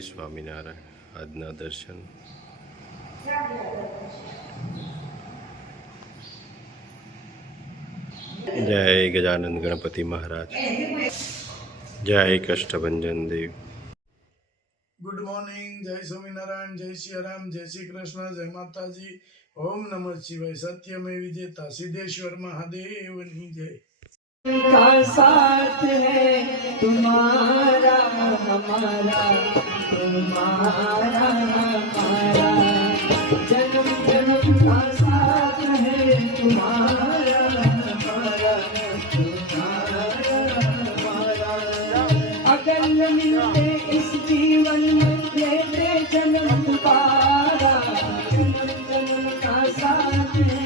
સ્વામિનારાયણ. આજના દર્શન જય ગજાનંદ ગણપતિ મહારાજ, જય કષ્ટભંજન દેવ. ગુડ મોર્નિંગ, જય સ્વામિનારાયણ, જય શ્રી રામ, જય શ્રી કૃષ્ણ, જય માતાજી. ઓમ નમઃ શિવાય. સત્યમેવ વિજેતા સિद्धેશ્વર મહાદેવની જય. का साथ है तुम्हारा हमारा, तुम्हारा हमारा, जन्म जन्म का साथ है तुम्हारा हमारा, तुम्हारा हमारा. अगर न मिलते इस जीवन में लेते जन्म दोबारा, जन्म जन्म का साथ है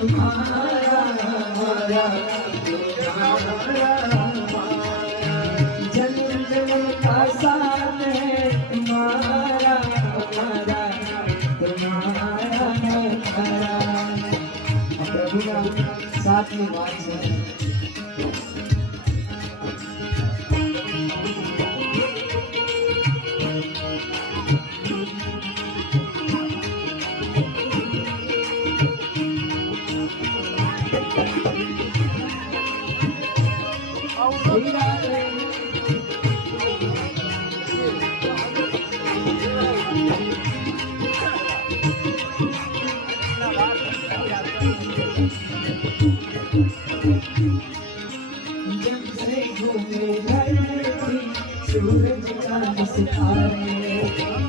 तुम्हारा हमारा, जन्म जन्म का साथ है तुम्हारा हमारा, तुम्हारा हमारा. प्रभुना साथी बात है. जब से घूमे धरती सूरज चांद सितारे,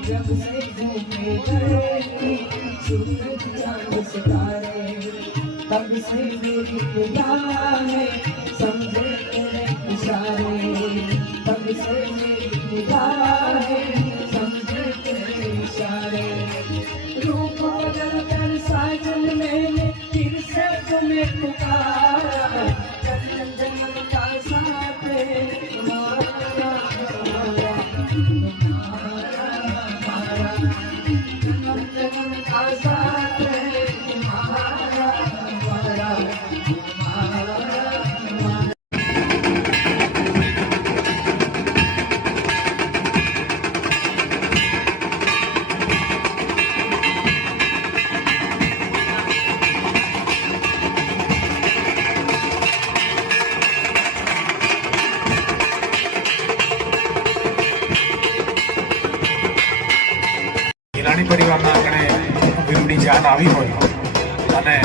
जब से घूमे धरती सूरज चांद सितारे, तब से मेरी निगाहें समझे तेरे इशारे, तब से मेरी निगाहें समझे तेरे इशारे. रूप बदल कर साजन मैंने फिर से तुम्हें पुकारा, जन्म जन्म का साथ है तुम्हारा हमारा, तुम्हारा हमारा, जन्म जन्म का साथ है तुम्हारा हमारा, तुम्हारा हमारा. હિરાણી પરિવારના આંગણે વીરડી જાન આવી હોય અને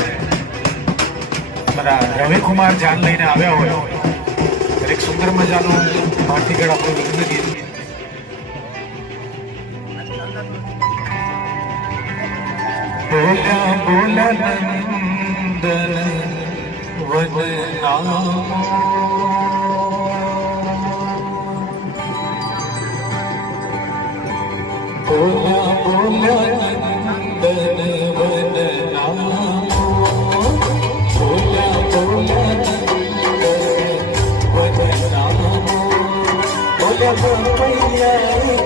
બધા રવિકુમાર જાન લઈને આવ્યા હોય ત્યારે એક સુંદર મજાનું ભાતીગળ આપણું લગ્ન ગીત. બોલ્યા બોલ્યા નંદન વદના, બોલ્યા બોલ્યા નંદન વદનામો, બોલ્યા બોલ્યા નંદન વદનામો, બોલ્યા બોલ્યા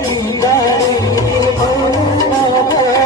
કિનારે બોલ્યા બોલ્યા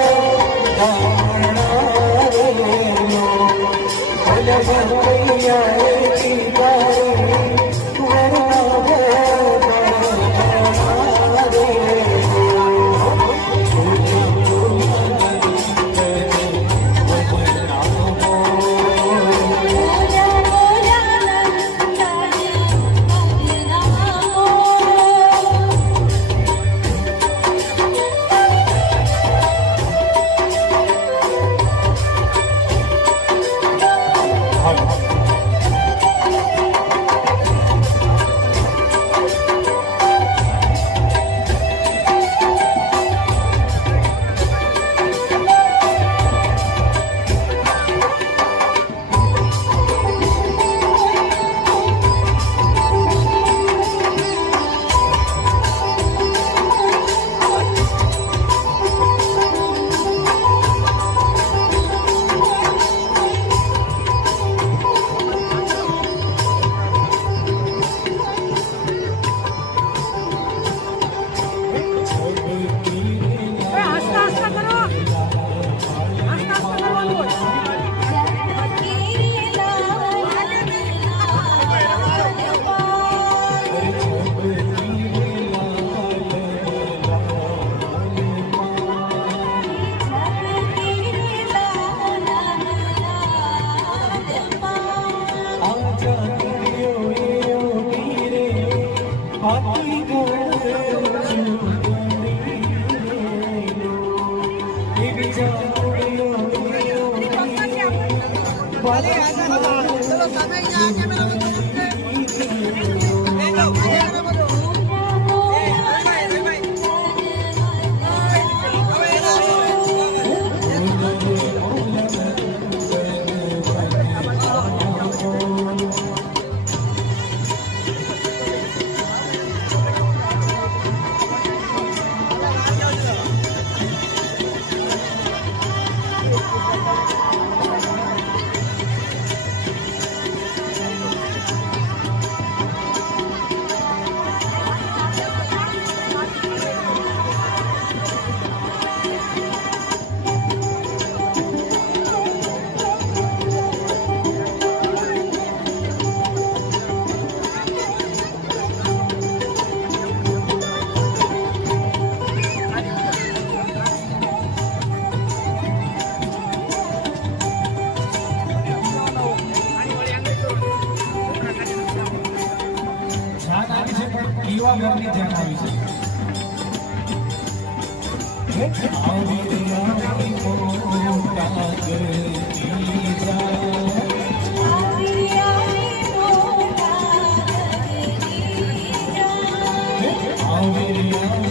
ધ્યાન આવી છે પણ પીવા ઘરની ધ્યાન આવી છે. આવી રે આવી મોટા ઘરની જા. આવી રે આવી મોટા ઘરની જા.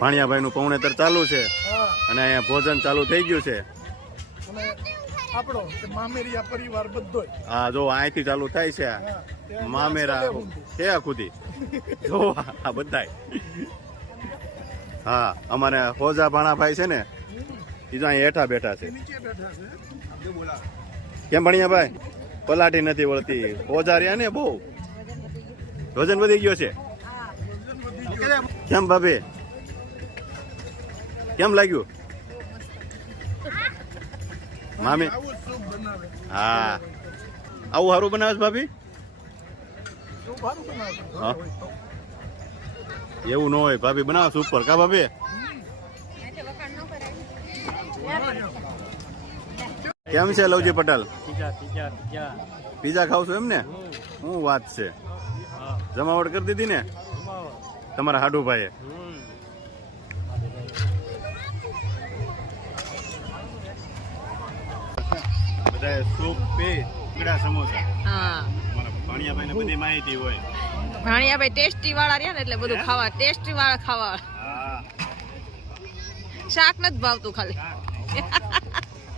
ભાણિયાભાઈ નું પૌણેતર ચાલુ છે અને અહીંયા ભોજન ચાલુ થઈ ગયું છે. અને આપણો કે મામેરિયા પરિવાર બધો હા જો અહીંથી ચાલુ થાય છે મામેરા છે ખુદી જો આ બધાય. હા અમારે હોજા ભાણાભાઈ છે ને એ જો અહીં હેઠા બેઠા છે. નીચે બેઠા છે. કેમ ભણિયાભાઈ પલાટી નથી વળતી હોજા રહ્યા ને બહુ વજન વધી ગયો છે. કેમ ભાભી કેમ લાગ્યું મામી? આવું સૂપ બનાવે. હા આવું સારું બનાવે છે ભાભી? સૂપ સારું બનાવે. હા એવું ન હોય ભાભી બનાવે સુપર કા ભાભી? કેમ છે લવજી પટેલ? પીઝા ખાવ છો એમ ને? શું વાત છે, જમાવટ કરી દીધી ને તમારા હાડુભાઈએ? બધા સૂપ પી કીડા સમોસા. હા મારા ભાણિયાભાઈ ને બધી માહિતી હોય. ભાણિયાભાઈ ટેસ્ટી વાળા રહ્યા ને એટલે બધું ખાવા ટેસ્ટી વાળા ખાવા. હા શાક નથી ભાવતું ખાલી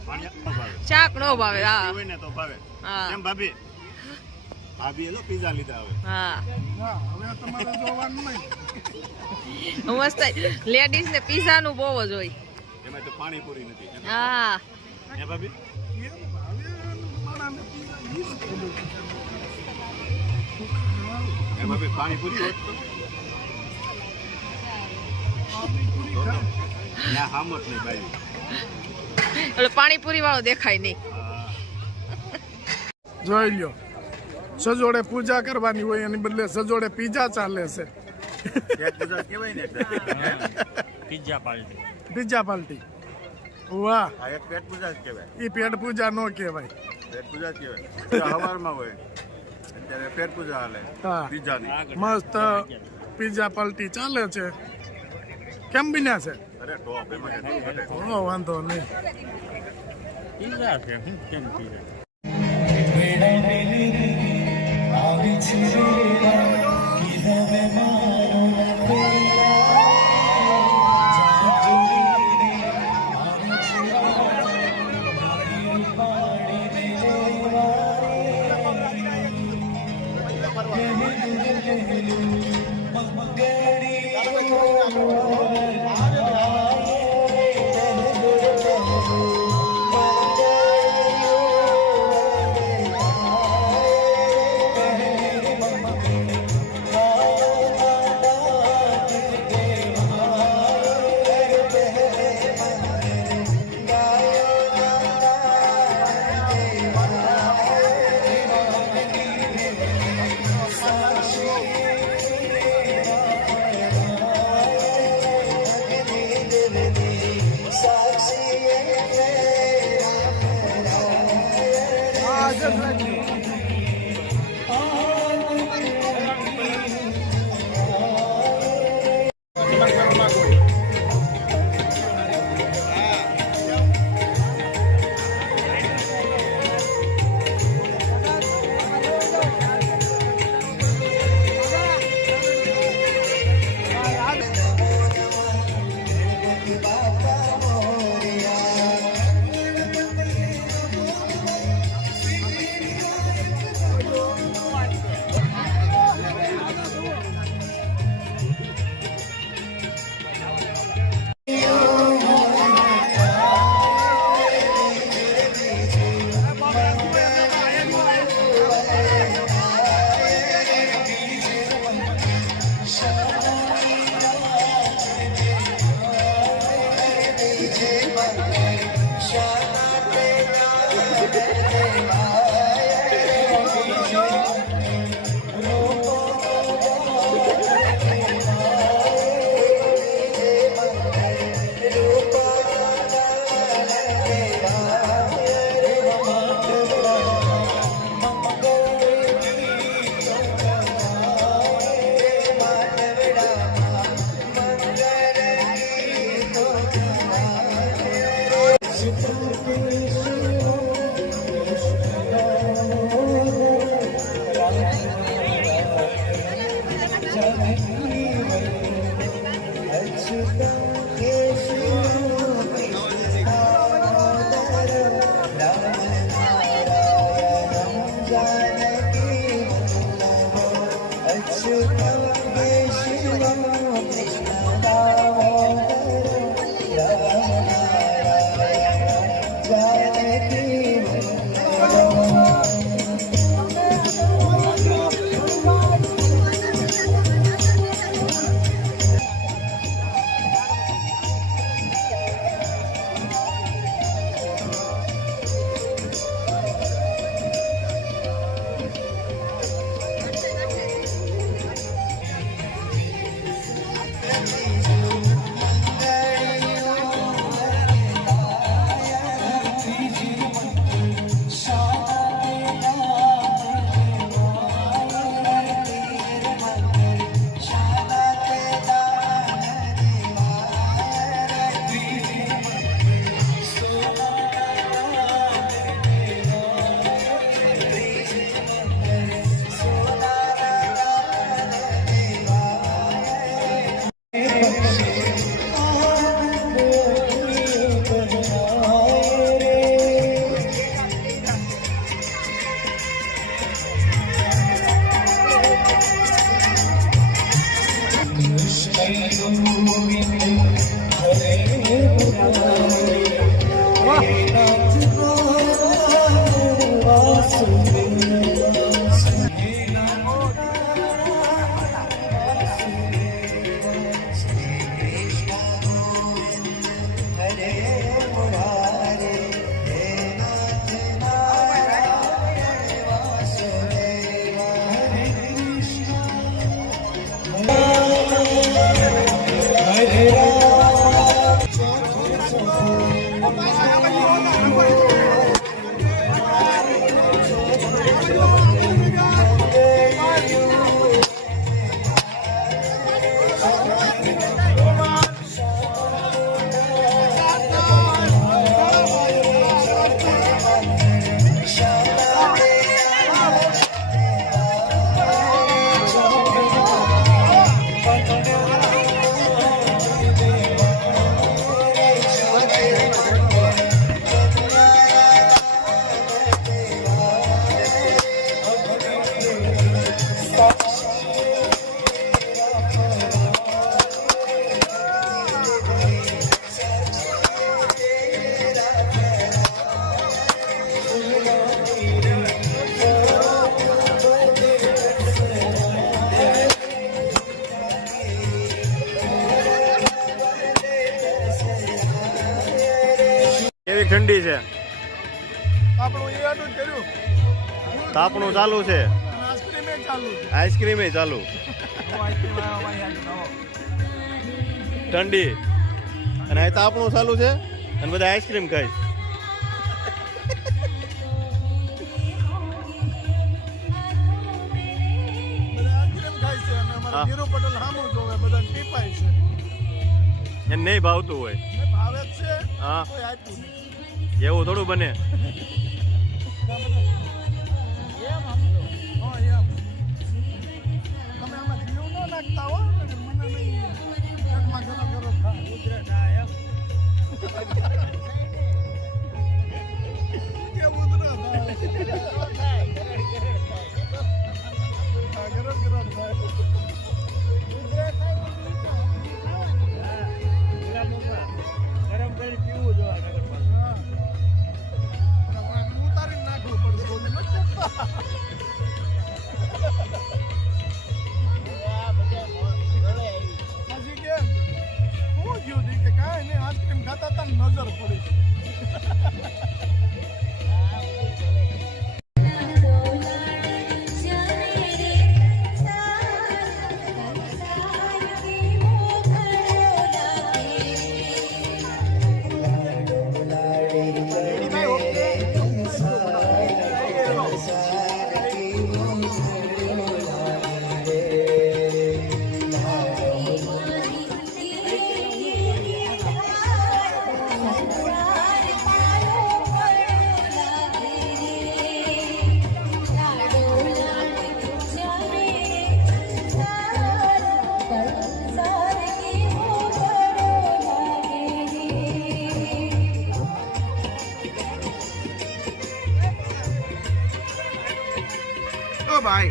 ભાણિયા ભાવે. શાક નો ભાવે. હા હોય ને તો ભાવે. હા. કેમ ભાભી? ભાભી એ પીઝા લીધા હવે. હા હા, હવે તમારે જોવાનું નહીં. મસ્ત લેડીઝ ને પીઝા નું બહુ જ હોય. એમાં તો પાણીપુરી નથી. હા હે ભાભી? એમ હવે માણાને પીઝા 20 કિલો. હે ભાભી પાણીપુરી હોત તો પાણીપુરી ખાવ. ત્યાં હામ જ નહીં ભાઈ. એટલે પાણીપુરી વાળો દેખાય નહીં. જોઈ લ્યો, સજોડે પૂજા કરવાની હોય એની બદલે સજોડે પીઝા ચાલે છે. કેવાય ને પિઝા પાર્ટી. Pizza party. વાહ, આ એક પેટ પૂજા જ કહેવાય. એ પેટ પૂજા નો કહેવાય. પેટ પૂજા જ કહેવાય. સવારમાં હોય અત્યારે પેટ પૂજા હાલે હા, પીઝાની. મસ્ત પીઝા પાર્ટી ચાલે છે. કેમ બન્યા છે? અરે ટોપ એમાં વાંધો નહીં. પિઝા છે, હું કેમ પિઝા? કેવી ઠંડી છે? આપણું એ આટલું જ કર્યું. તાપણું ચાલુ છે, આઈસ્ક્રીમ એ ચાલુ છે. આઈસ્ક્રીમ ચાલુ, ઠંડી અને અહીં તાપણું ચાલુ છે અને બધા આઈસ્ક્રીમ ખાય. બધા આઈસ્ક્રીમ ખાય છે અને અમારા ધીરુ પટેલ સામું જોવે, બધાને ટીપાય છે. એને નહીં ભાવતું હોય. ને ભાવે જ છે, હા, કોઈ આપ્યું નહીં. એવું થોડું બને. એમ સમજો. હા, એમ. તમે આમાં જીવ ન નાખતા હો, મને નહીં. પેટમાં ગરમ ગરમ ખા. કે ઉધરા થાય. હા, ગરમ ગરમ થાય. ગરમ કરી પીવું જો હા. ઉતારીને નાખવું પડશે. ઓલું નથી કરતા. પછી કે હું થયું તી કે કાંઈ નહીં, આઈસ્ક્રીમ ખાતા હતા ને નજર પડી. ઓ ભાઈ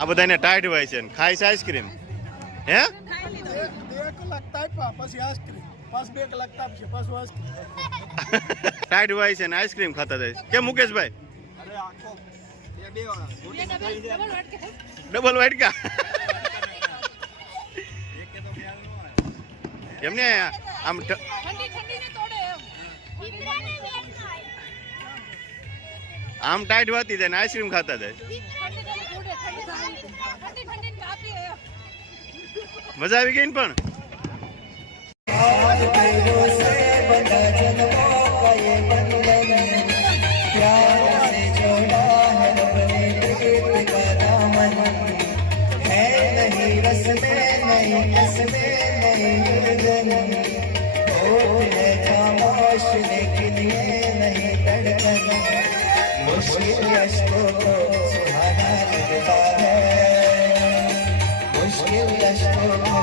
આ બધાને ટાઈટ હોય છે ને ખાય છે આઈસ્ક્રીમ. હે, 2 કલાક તાપ્યા પછી આઈસ્ક્રીમ, પાછું 2 કલાક તાપશે પાછું આઈસ્ક્રીમ. ટાઈટ હોય છે ને આઈસ્ક્રીમ ખાતા જાય. કેમ મુકેશભાઈ? ડબલ વાટકા એમને આમ આમ ટાઈટ વાતી જાય ને આઈસ્ક્રીમ ખાતા જાય. મજા આવી ગઈ ને પણ. मुश्किल यशों को सुहाना लगता है, मुश्किल यशों को